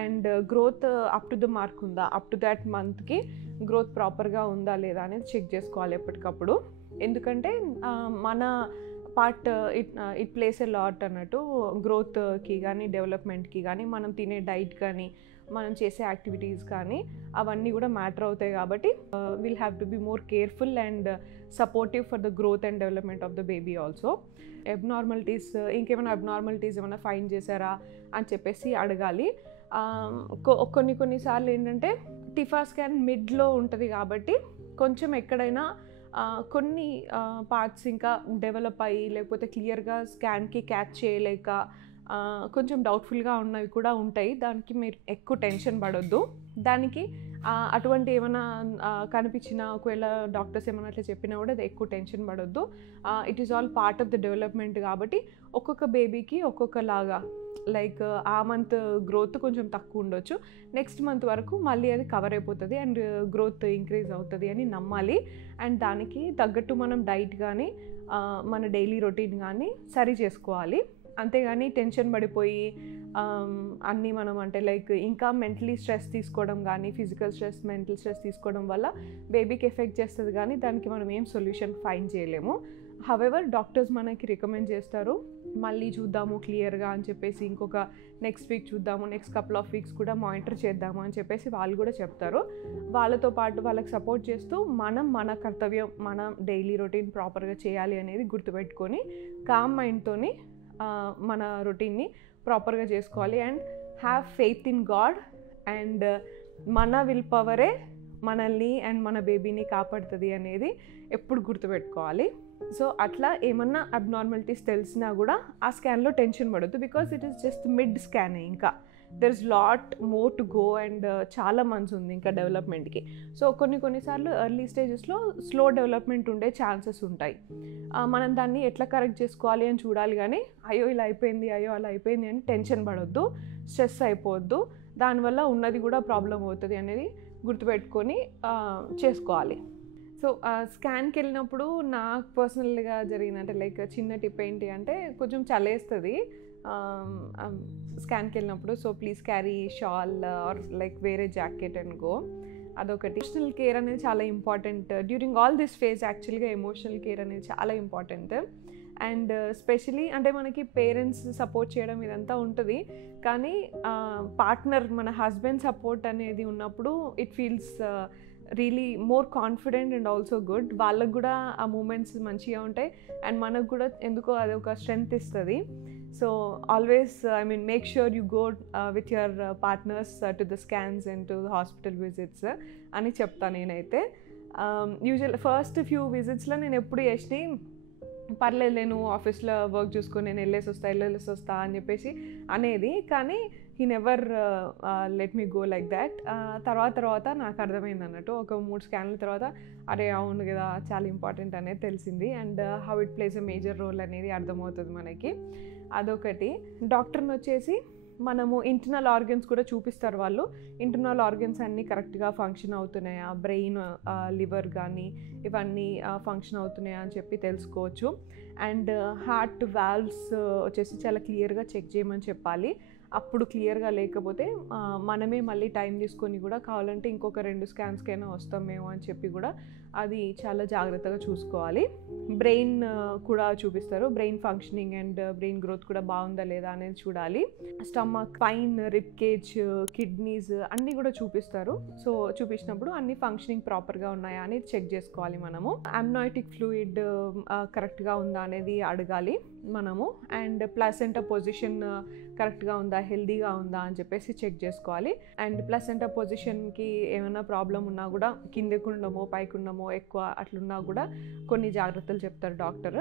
And growth up to the mark ఉందా, అప్ టు దాట్ మంత్కి గ్రోత్ ప్రాపర్గా ఉందా లేదా అనేది చెక్ చేసుకోవాలి ఎప్పటికప్పుడు. ఎందుకంటే మన part it plays a lot అన్నట్టు గ్రోత్కి కానీ డెవలప్మెంట్కి కానీ, మనం తినే డైట్ కానీ మనం చేసే యాక్టివిటీస్ కానీ అవన్నీ కూడా మ్యాటర్ అవుతాయి. కాబట్టి will have to be more careful and supportive for the growth and development of the baby also. Abnormalities, ఇంకేమైనా అబ్నార్మాలిటీస్ ఏమైనా ఫైండ్ చేశారా అని చెప్పేసి అడగాలి. కొన్నిసార్లు ఏంటంటే టిఫా స్కాన్ మిడ్లో ఉంటుంది కాబట్టి కొంచెం ఎక్కడైనా కొన్ని పార్ట్స్ ఇంకా డెవలప్ అయ్యి లేకపోతే క్లియర్గా స్కాన్కి క్యాచ్ చేయలేక కొంచెం డౌట్ఫుల్గా ఉన్నవి కూడా ఉంటాయి. దానికి మీరు ఎక్కువ టెన్షన్ పడొద్దు. దానికి అటువంటి ఏమైనా కనిపించినా, ఒకవేళ డాక్టర్స్ ఏమైనా అట్లా చెప్పినా కూడా అది ఎక్కువ టెన్షన్ పడొద్దు. It is all part of the development కాబట్టి ఒక్కొక్క బేబీకి ఒక్కొక్కలాగా, లైక్ ఆ మంత్ గ్రోత్ కొంచెం తక్కువ ఉండొచ్చు, నెక్స్ట్ మంత్ వరకు మళ్ళీ అది కవర్ అయిపోతుంది అండ్ గ్రోత్ ఇంక్రీజ్ అవుతుంది అని నమ్మాలి. అండ్ దానికి తగ్గట్టు మనం డైట్ కానీ మన డైలీ రొటీన్ కానీ సరి చేసుకోవాలి. అంతేగాని టెన్షన్ పడిపోయి అన్నీ మనం అంటే లైక్ ఇంకా మెంటలీ స్ట్రెస్ తీసుకోవడం కానీ, ఫిజికల్ స్ట్రెస్, మెంటల్ స్ట్రెస్ తీసుకోవడం వల్ల బేబీకి ఎఫెక్ట్ చేస్తుంది కానీ దానికి మనం ఏం సొల్యూషన్ ఫైండ్ చేయలేము. హవెవర్ డాక్టర్స్ మనకి రికమెండ్ చేస్తారు, మళ్ళీ చూద్దాము క్లియర్గా అని చెప్పేసి, ఇంకొక నెక్స్ట్ వీక్ చూద్దాము, నెక్స్ట్ కపుల్ ఆఫ్ వీక్స్ కూడా మానిటర్ చేద్దాము అని చెప్పేసి వాళ్ళు కూడా చెప్తారు. వాళ్ళతో పాటు వాళ్ళకి సపోర్ట్ చేస్తూ మన కర్తవ్యం, మన డైలీ రొటీన్ ప్రాపర్గా చేయాలి అనేది గుర్తుపెట్టుకొని కామ్ మైండ్తోని మన రొటీన్ని ప్రాపర్గా చేసుకోవాలి. And have faith in God. And మన విల్ పవరే మనల్ని అండ్ మన బేబీని కాపాడుతుంది అనేది ఎప్పుడు గుర్తుపెట్టుకోవాలి. సో అట్లా ఏమన్నా అబ్నార్మాలిటీస్ తెలిసినా కూడా ఆ స్కాన్లో టెన్షన్ పడద్దు, because it is just mid స్కానే. ఇంకా there is lot more to go and చాలా మంత్స్ ఉంది ఇంకా డెవలప్మెంట్కి. సో కొన్నిసార్లు ఎర్లీ స్టేజెస్లో స్లో డెవలప్మెంట్ ఉండే ఛాన్సెస్ ఉంటాయి. మనం దాన్ని ఎట్లా కరెక్ట్ చేసుకోవాలి అని చూడాలి. కానీ అయ్యో ఇలా అయిపోయింది, అయ్యో అలా అయిపోయింది అని టెన్షన్ పడొద్దు, స్ట్రెస్ అయిపోవద్దు. దానివల్ల ఉన్నది కూడా ప్రాబ్లం అవుతుంది అనేది గుర్తుపెట్టుకొని చేసుకోవాలి. సో స్కాన్కి వెళ్ళినప్పుడు నాకు పర్సనల్గా జరిగిందంటే లైక్ చిన్న టిప్ ఏంటి అంటే, కొంచెం చలేస్తుంది స్కాన్కి వెళ్ళినప్పుడు. So please carry shawl or like వేరే జాకెట్ అండ్ గో. అదొకటి. ఎమోషనల్ కేర్ అనేది చాలా important during all this phase. యాక్చువల్గా ఎమోషనల్ కేర్ అనేది చాలా ఇంపార్టెంట్. అండ్ స్పెషలీ అంటే మనకి పేరెంట్స్ సపోర్ట్ చేయడం ఇదంతా ఉంటుంది, కానీ పార్ట్నర్, మన హస్బెండ్ సపోర్ట్ అనేది ఉన్నప్పుడు it feels really more confident and also good. వాళ్ళకు కూడా ఆ మూమెంట్స్ మంచిగా ఉంటాయి అండ్ మనకు కూడా ఎందుకో అది ఒక స్ట్రెంగ్త్ ఇస్తుంది. So always make sure you go with your partners to the scans and to the hospital visits అని చెప్తాను నేనైతే. యూజువల్ ఫస్ట్ ఫ్యూ విజిట్స్లో నేను ఎప్పుడు చేసి పర్లేదు, నేను ఆఫీస్లో వర్క్ చూసుకొని నేను వెళ్ళేసి వస్తా అని చెప్పేసి అనేది, కానీ he never let me go like that. తర్వాత నాకు అర్థమైంది అన్నట్టు, ఒక 3 స్కాన్ల తర్వాత అరే అవును కదా చాలా ఇంపార్టెంట్ అనేది తెలిసింది. And how it plays a major role అనేది అర్థమవుతుంది మనకి. అదొకటి. డాక్టర్ని వచ్చేసి మనము ఇంటర్నల్ ఆర్గన్స్ కూడా చూపిస్తారు వాళ్ళు. ఇంటర్నల్ ఆర్గన్స్ అన్నీ కరెక్ట్గా ఫంక్షన్ అవుతున్నాయా, బ్రెయిన్, లివర్ కానీ ఇవన్నీ ఫంక్షన్ అవుతున్నాయా అని చెప్పి తెలుసుకోవచ్చు. అండ్ హార్ట్ వాల్వ్స్ వచ్చేసి చాలా క్లియర్గా చెక్ చేయమని చెప్పాలి. అప్పుడు క్లియర్గా లేకపోతే మనమే మళ్ళీ టైం తీసుకొని కూడా కావాలంటే ఇంకొక 2 స్కాన్స్కైనా వస్తామేమో అని చెప్పి కూడా అది చాలా జాగ్రత్తగా చూసుకోవాలి. బ్రెయిన్ కూడా చూపిస్తారు, brain functioning and brain growth కూడా బాగుందా లేదా అనేది చూడాలి. Stomach, spine, rib cage, kidneys అన్నీ కూడా చూపిస్తారు. సో చూపించినప్పుడు అన్ని ఫంక్షనింగ్ ప్రాపర్గా ఉన్నాయా అనేది చెక్ చేసుకోవాలి మనము. అమ్నోటిక్ ఫ్లూయిడ్ కరెక్ట్గా ఉందా అనేది అడగాలి మనము. అండ్ ప్లాసెంటా పొజిషన్ కరెక్ట్గా ఉందా, హెల్దీగా ఉందా అని చెప్పేసి చెక్ చేసుకోవాలి. అండ్ ప్లాసెంటా పొజిషన్కి ఏమైనా ప్రాబ్లం ఉన్నా కూడా, కిందకు ఉండమో పైకి ఉండమో ఎక్కువ అట్లున్నా కూడా కొన్ని జాగ్రత్తలు చెప్తారు డాక్టర్.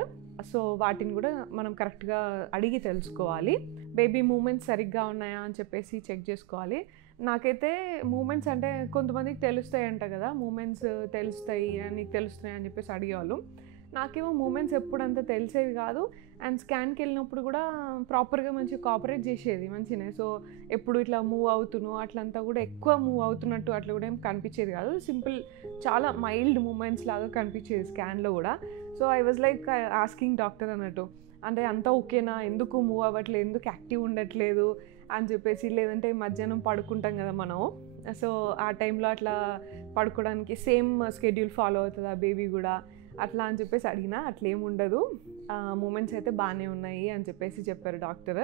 సో వాటిని కూడా మనం కరెక్ట్గా అడిగి తెలుసుకోవాలి. బేబీ మూమెంట్స్ సరిగ్గా ఉన్నాయా అని చెప్పేసి చెక్ చేసుకోవాలి. నాకైతే మూమెంట్స్ అంటే కొంతమందికి తెలుస్తాయి అంట కదా, మూమెంట్స్ తెలుస్తాయి అని తెలుస్తున్నాయి అని చెప్పేసి అడిగేవాళ్ళు. నాకేమో మూమెంట్స్ ఎప్పుడంతా తెలిసేవి కాదు. అండ్ స్కాన్కి వెళ్ళినప్పుడు కూడా ప్రాపర్గా మంచిగా కోఆపరేట్ చేసేది మంచిగానే. సో ఎప్పుడు ఇట్లా మూవ్ అవుతును అట్లంతా కూడా ఎక్కువ మూవ్ అవుతున్నట్టు అట్లా కూడా ఏం కనిపించేది కాదు. సింపుల్ చాలా మైల్డ్ మూమెంట్స్ లాగా కనిపించేది స్కాన్లో కూడా. So I was like asking doctor అన్నట్టు, అంటే అంతా ఓకేనా, ఎందుకు మూవ్ అవ్వట్లేదు, ఎందుకు యాక్టివ్ ఉండట్లేదు అని చెప్పేసి. లేదంటే మధ్యాహ్నం పడుకుంటాం కదా మనం, సో ఆ టైంలో అట్లా పడుకోవడానికి సేమ్ స్కెడ్యూల్ ఫాలో అవుతుందా బేబీ కూడా అట్లా అని చెప్పేసి అడిగినా. అట్లేం ఉండదు, మూమెంట్స్ అయితే బాగానే ఉన్నాయి అని చెప్పేసి చెప్పారు డాక్టర్.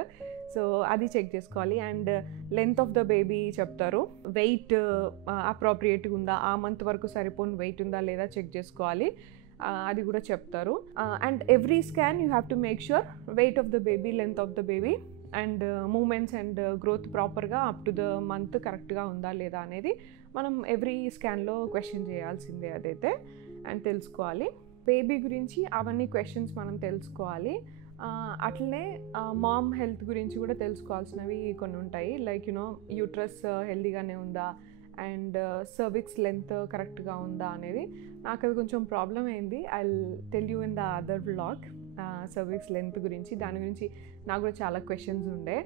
సో అది చెక్ చేసుకోవాలి. And length of the baby చెప్తారు, వెయిట్ అప్రోప్రియేట్గా ఉందా, ఆ మంత్ వరకు సరిపోని వెయిట్ ఉందా లేదా చెక్ చేసుకోవాలి, అది కూడా చెప్తారు. And every scan you have to make sure weight of the baby, length of the baby and moments and growth ప్రాపర్గా అప్ టు ద మంత్ కరెక్ట్గా ఉందా లేదా అనేది మనం ఎవ్రీ స్కాన్లో క్వశ్చన్ చేయాల్సిందే అదైతే, అండ్ తెలుసుకోవాలి. బేబీ గురించి అవన్నీ క్వశ్చన్స్ మనం తెలుసుకోవాలి. అట్లనే మామ్ హెల్త్ గురించి కూడా తెలుసుకోవాల్సినవి కొన్ని ఉంటాయి. లైక్ యూట్రస్ హెల్దీగానే ఉందా అండ్ సర్విక్స్ లెంత్ కరెక్ట్గా ఉందా అనేది. నాకు అది కొంచెం ప్రాబ్లం అయింది. I tell you in the other vlog cervix length గురించి. దాని గురించి నాకు కూడా చాలా క్వశ్చన్స్ ఉండే.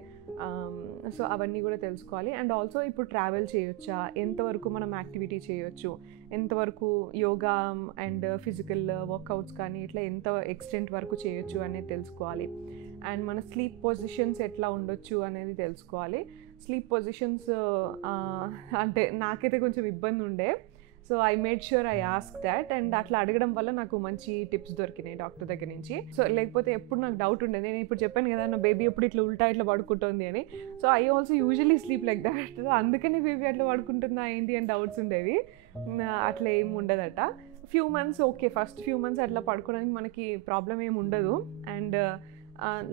సో అవన్నీ కూడా తెలుసుకోవాలి. అండ్ ఆల్సో ఇప్పుడు ట్రావెల్ చేయొచ్చా, ఎంతవరకు మనం యాక్టివిటీ చేయొచ్చు, ఎంతవరకు యోగా అండ్ ఫిజికల్ వర్కౌట్స్ కానీ ఇట్లా ఎంత ఎక్స్టెంట్ వరకు చేయొచ్చు అనేది తెలుసుకోవాలి. అండ్ మన స్లీప్ పొజిషన్స్ ఎట్లా ఉండొచ్చు అనేది తెలుసుకోవాలి. స్లీప్ పొజిషన్స్ అంటే నాకైతే కొంచెం ఇబ్బంది ఉండే. So I made sure I ask that. And అట్లా అడగడం వల్ల నాకు మంచి టిప్స్ దొరికినాయి డాక్టర్ దగ్గర నుంచి. సో లేకపోతే ఎప్పుడు నాకు డౌట్ ఉండేది. నేను ఇప్పుడు చెప్పాను కదా, నా బేబీ ఎప్పుడు ఇట్లా ఉల్టా ఇట్లా పడుకుంటుంది అని. So I also usually sleep like that. అందుకని బేబీ అట్లా పడుకుంటుందా ఏంటి అని డౌట్స్ ఉండేవి. అట్లా ఏమి ఉండదట. Few months okay, first few months అట్లా పడుకోవడానికి మనకి ప్రాబ్లం ఏమి ఉండదు. అండ్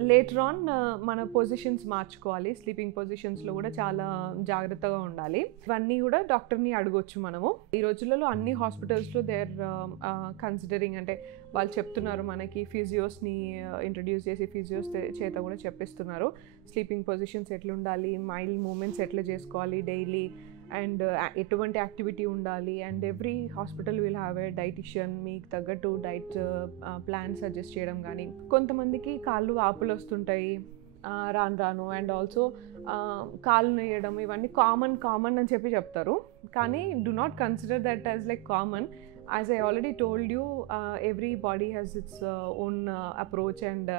లేటర్ ఆన్ మన పొజిషన్స్ మార్చుకోవాలి. స్లీపింగ్ పొజిషన్స్లో కూడా చాలా జాగ్రత్తగా ఉండాలి. ఇవన్నీ కూడా డాక్టర్ని అడగొచ్చు మనము. ఈ రోజులలో అన్ని హాస్పిటల్స్లో దే ఆర్ కన్సిడరింగ్, అంటే వాళ్ళు చెప్తున్నారు మనకి ఫిజియోస్ని ఇంట్రడ్యూస్ చేసి ఫిజియోస్ చేత కూడా చెప్పిస్తున్నారు స్లీపింగ్ పొజిషన్స్ ఎట్లా ఉండాలి, మైల్డ్ మూమెంట్స్ ఎట్లా చేసుకోవాలి డైలీ, అండ్ ఎటువంటి యాక్టివిటీ ఉండాలి. And every hospital will have a dietitian, మీకు తగ్గట్టు డైట్ ప్లాన్ సజెస్ట్ చేయడం కానీ. కొంతమందికి కాళ్ళు వాపులు వస్తుంటాయి రాను. అండ్ ఆల్సో కాళ్ళు నొయ్యడం, ఇవన్నీ కామన్ అని చెప్పి చెప్తారు. కానీ do not consider that as like common. As I already told you, every body has its own approach and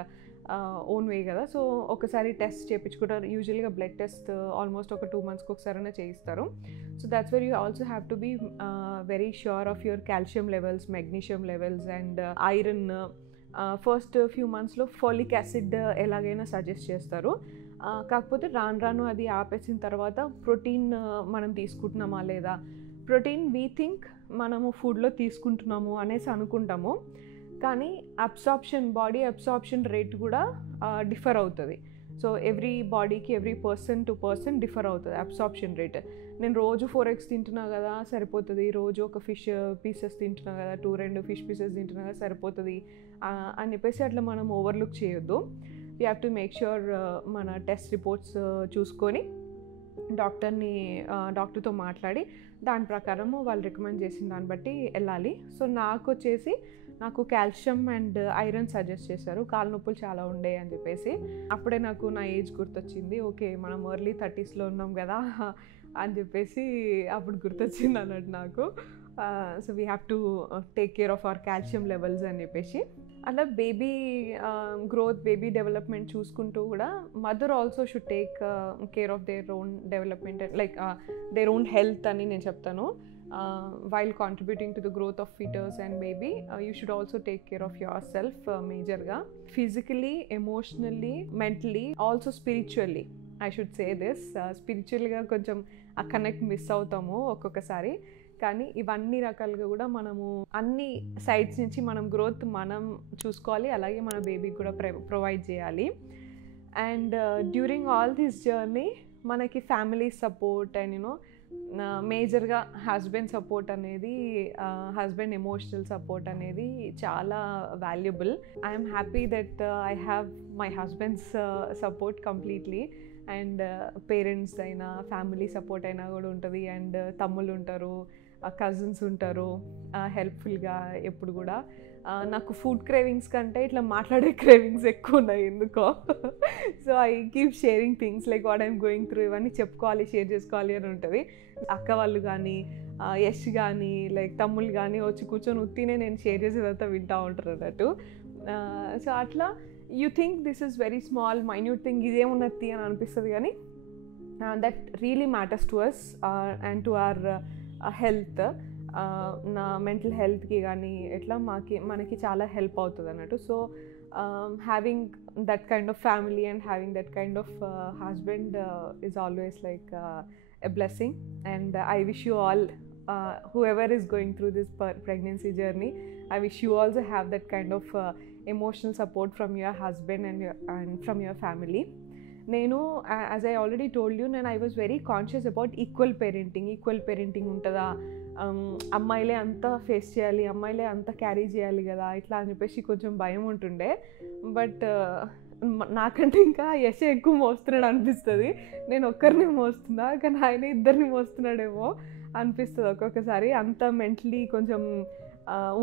own way కదా. సో ఒకసారి టెస్ట్ చేయించుకుంటారు. యూజువల్గా బ్లడ్ టెస్ట్ ఆల్మోస్ట్ ఒక 2 monthsకి ఒకసారైనా చేయిస్తారు. So that's where you also have to be very sure of your calcium levels, magnesium levels and iron. First few మంత్స్లో folic acid ఎలాగైనా సజెస్ట్ చేస్తారు. కాకపోతే రాను అది ఆపేసిన తర్వాత ప్రోటీన్ మనం తీసుకుంటున్నామా లేదా, ప్రోటీన్ వీ థింక్ మనము ఫుడ్లో తీసుకుంటున్నాము అనేసి అనుకుంటాము, కానీ బాడీ అబ్సార్ప్షన్ రేట్ కూడా డిఫర్ అవుతుంది. సో ఎవ్రీ బాడీకి every person to person differ అవుతుంది అబ్సార్ప్షన్ రేట్. నేను రోజు 4 eggs తింటున్నా కదా సరిపోతుంది, రోజు ఒక ఫిష్ పీసెస్ తింటున్నా కదా, 2 ఫిష్ పీసెస్ తింటున్నా కదా సరిపోతుంది అని చెప్పేసి అట్లా మనం ఓవర్లుక్ చేయొద్దు. We have to make sure మన టెస్ట్ రిపోర్ట్స్ చూసుకొని డాక్టర్తో మాట్లాడి దాని ప్రకారము వాళ్ళు రికమెండ్ చేసిన దాన్ని బట్టి వెళ్ళాలి. సో నాకు కాల్షియం అండ్ ఐరన్ సజెస్ట్ చేశారు. కాళ్ళ నొప్పులు చాలా ఉండే అని చెప్పేసి. అప్పుడే నాకు నా ఏజ్ గుర్తొచ్చింది. ఓకే, మనం ఎర్లీ 30sలో ఉన్నాం కదా అని చెప్పేసి అప్పుడు గుర్తొచ్చింది అన్నట్టు నాకు. So we have to take care of our calcium levels అని చెప్పేసి. అలా బేబీ గ్రోత్, బేబీ డెవలప్మెంట్ చూసుకుంటూ కూడా mother also should take care of their own development, like their own health అని నేను చెప్తాను. While contributing to the growth of fetus and baby, you should also take care of yourself majorga, physically, emotionally, mentally, also spiritually. I should say this, spiritually ga koncham a connect miss avutamu okkokasari, కానీ ఇవన్నీ రకాలుగా కూడా మనము అన్ని sides నుంచి మనం growth మనం చూసుకోవాలి, అలాగే మన బేబీకి కూడా ప్రొవైడ్ చేయాలి. And during all this journey మనకి ఫ్యామిలీ సపోర్ట్ అండ్ మేజర్గా హస్బెండ్ సపోర్ట్ అనేది, హస్బెండ్ ఎమోషనల్ సపోర్ట్ అనేది చాలా valuable. I'm happy that I have my husband's support completely. And parents అయినా ఫ్యామిలీ సపోర్ట్ అయినా కూడా ఉంటుంది. అండ్ తమ్ముళ్ళు ఉంటారు, కజిన్స్ ఉంటారు హెల్ప్ఫుల్గా ఎప్పుడు కూడా. నాకు ఫుడ్ క్రేవింగ్స్ కంటే ఇట్లా మాట్లాడే క్రేవింగ్స్ ఎక్కువ ఉన్నాయి ఎందుకో. So I keep sharing things like what I'm going through, ఇవన్నీ చెప్పుకోవాలి, షేర్ చేసుకోవాలి అని ఉంటుంది. అక్క వాళ్ళు కానీ యష్ కానీ లైక్ తమ్ముళ్ళు కానీ వచ్చి కూర్చొని ఉత్తినే నేను షేర్ చేసేదంతా వింటూ ఉంటారు అన్నట్టు. సో అట్లా you think this is very small minute thing, ఇదేమున్నది అని అనిపిస్తుంది, కానీ that really matters to us and to our health. నా మెంటల్ హెల్త్కి కానీ ఎట్లా మనకి చాలా హెల్ప్ అవుతుంది అన్నట్టు. So having that kind of family and having that kind of husband is always like a blessing, and I wish you all, whoever is going through this pregnancy journey, I wish you also have that kind of emotional support from your husband and from your family. నేను as I already told you, నేను I was very conscious about equal parenting ఉంటుందా, అమ్మాయిలే అంతా face చేయాలి, అమ్మాయిలే అంతా carry చేయాలి కదా ఇట్లా అని చెప్పేసి కొంచెం భయం ఉంటుండే. బట్ నాకంటే ఇంకా యశ ఎక్కువ మోస్తున్నాడు అనిపిస్తుంది. నేను ఒక్కరిని మోస్తున్నా, కానీ ఆయన ఇద్దరిని మోస్తున్నాడేమో అనిపిస్తుంది ఒక్కొక్కసారి. అంత మెంటలీ కొంచెం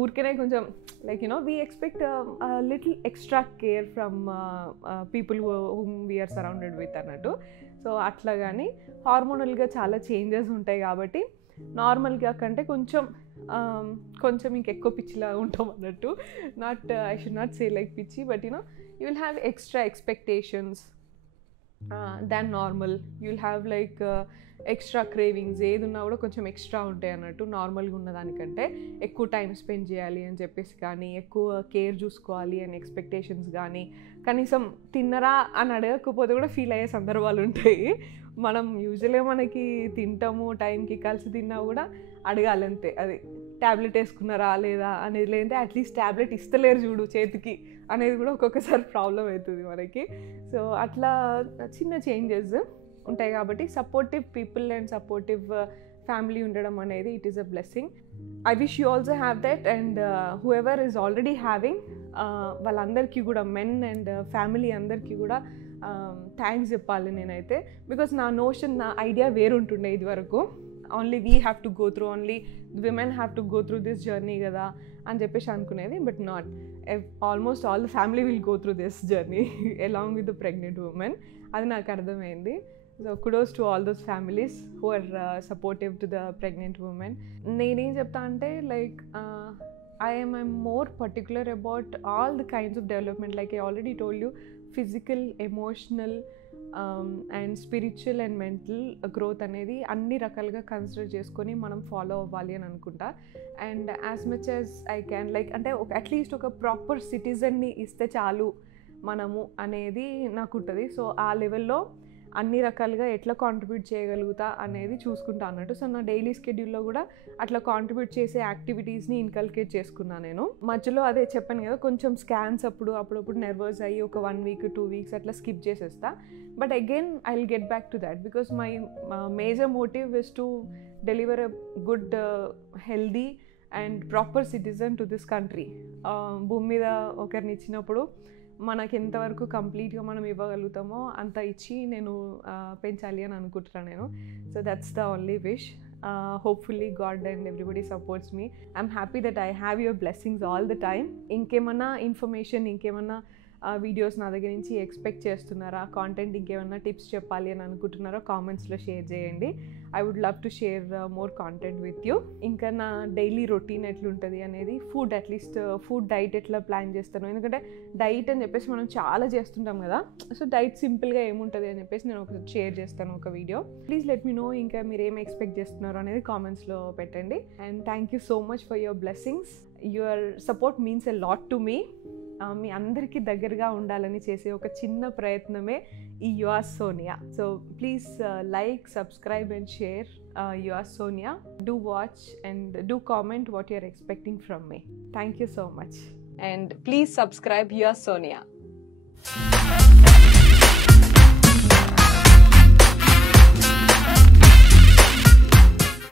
ఊరికేనే కొంచెం like we expect little extra care from people whom we're surrounded with అన్నట్టు. సో అట్లా కానీ హార్మోనల్గా చాలా చేంజెస్ ఉంటాయి కాబట్టి నార్మల్గా కంటే కొంచెం ఇంకెక్కువ పిచ్చిలా ఉంటాం అన్నట్టు. I should not say like పిచ్చి, but you will have extra expectations than normal. You will have like extra cravings, ఏది ఉన్నా కూడా కొంచెం ఎక్స్ట్రా ఉంటాయి అన్నట్టు. నార్మల్గా ఉన్నదానికంటే ఎక్కువ టైం స్పెండ్ చేయాలి అని చెప్పేసి కానీ, ఎక్కువ కేర్ చూసుకోవాలి అని ఎక్స్పెక్టేషన్స్ కానీ, కనీసం తిన్నరా అని అడగకపోతే కూడా ఫీల్ అయ్యే సందర్భాలు ఉంటాయి. మనం యూజువల్గా మనకి తింటాము టైంకి, కలిసి తిన్నా కూడా అడగాలి అంతే. అది ట్యాబ్లెట్ వేసుకున్నారా లేదా అనేది, లేదంటే అట్లీస్ట్ ట్యాబ్లెట్ ఇస్తలేరు చూడు చేతికి అనేది కూడా ఒక్కొక్కసారి ప్రాబ్లం అవుతుంది మనకి. సో అట్లా చిన్న చేంజెస్ ఉంటాయి కాబట్టి supportive people and supportive family ఉండడం అనేది it is a blessing. I wish you also have that. And who ever is already having, వాళ్ళందరికీ కూడా మెన్ అండ్ ఫ్యామిలీ అందరికీ కూడా థ్యాంక్స్ చెప్పాలి నేనైతే. బికాస్ నా ఐడియా వేరుంటుండే ఇది వరకు. Only we have to go through, only women have to go through this journey కదా అని చెప్పేసి అనుకునేది. But not, almost all the family will go through this journey along with the pregnant women. అది నాకు అర్థమైంది. So kudos to all those families who are supportive to the pregnant women. నేనేం చెప్తా అంటే like I'm more particular about all the kinds of development, like I already told you, physical, emotional and spiritual and mental growth అనేది అన్ని రకాలుగా consider చేసుకొని మనం follow అవ్వాలి అని అనుకుంటా. And as much as I can like అంటే at least ఒక ప్రాపర్ సిటిజన్ని ఇస్తే చాలు మనము అనేది నాకు ఉంటుంది. సో ఆ లెవెల్లో అన్ని రకాలుగా ఎట్లా కాంట్రిబ్యూట్ చేయగలుగుతా అనేది చూసుకుంటా అన్నట్టు. సో నా డైలీ స్కెడ్యూల్లో కూడా అట్లా కాంట్రిబ్యూట్ చేసే యాక్టివిటీస్ని ఇన్కల్కేట్ చేసుకున్నాను నేను. మధ్యలో అదే చెప్పాను కదా, కొంచెం స్కాన్స్ అప్పుడప్పుడు నర్వస్ అయ్యి ఒక 1 week 2 weeks అట్లా స్కిప్ చేసేస్తా. But again I will get back to that because my major motive is to deliver a good healthy and proper citizen to this country. భూమి మీద ఒకరిని ఇచ్చినప్పుడు మనకి ఎంతవరకు కంప్లీట్గా మనం ఇవ్వగలుగుతామో అంత ఇచ్చి నేను పెంచాలి అని అనుకుంటున్నాను నేను. So that's the only wish. Hopefully God and everybody supports me. I'm happy that I have your blessings all the time. ఇంకేమన్నా ఇన్ఫర్మేషన్, ఇంకేమన్నా వీడియోస్ నా దగ్గర నుంచి ఎక్స్పెక్ట్ చేస్తున్నారా, కాంటెంట్ ఇంకేమన్నా టిప్స్ చెప్పాలి అని అనుకుంటున్నారా, కామెంట్స్లో షేర్ చేయండి. I would love to share more content with you. ఇంకా నా డైలీ రొటీన్ ఎట్లుంటుంది అనేది, ఫుడ్ అట్లీస్ట్ ఫుడ్ డైట్ ఎట్లా ప్లాన్ చేస్తాను. ఎందుకంటే డైట్ అని చెప్పేసి మనం చాలా చేస్తుంటాం కదా, సో డైట్ సింపుల్గా ఏముంటుంది అని చెప్పేసి నేను ఒకటి షేర్ చేస్తాను ఒక video. Please let me know ఇంకా మీరు ఏం ఎక్స్పెక్ట్ చేస్తున్నారు అనేది కామెంట్స్లో పెట్టండి. And thank you so much for your blessings. Your support means a lot to me. మీ అందరికీ దగ్గరగా ఉండాలని చేసే ఒక చిన్న ప్రయత్నమే ఈ your Sonia. So please like, subscribe and share your Sonia. Do watch and do comment what you are expecting from me. Thank you so much. And please subscribe your Sonia.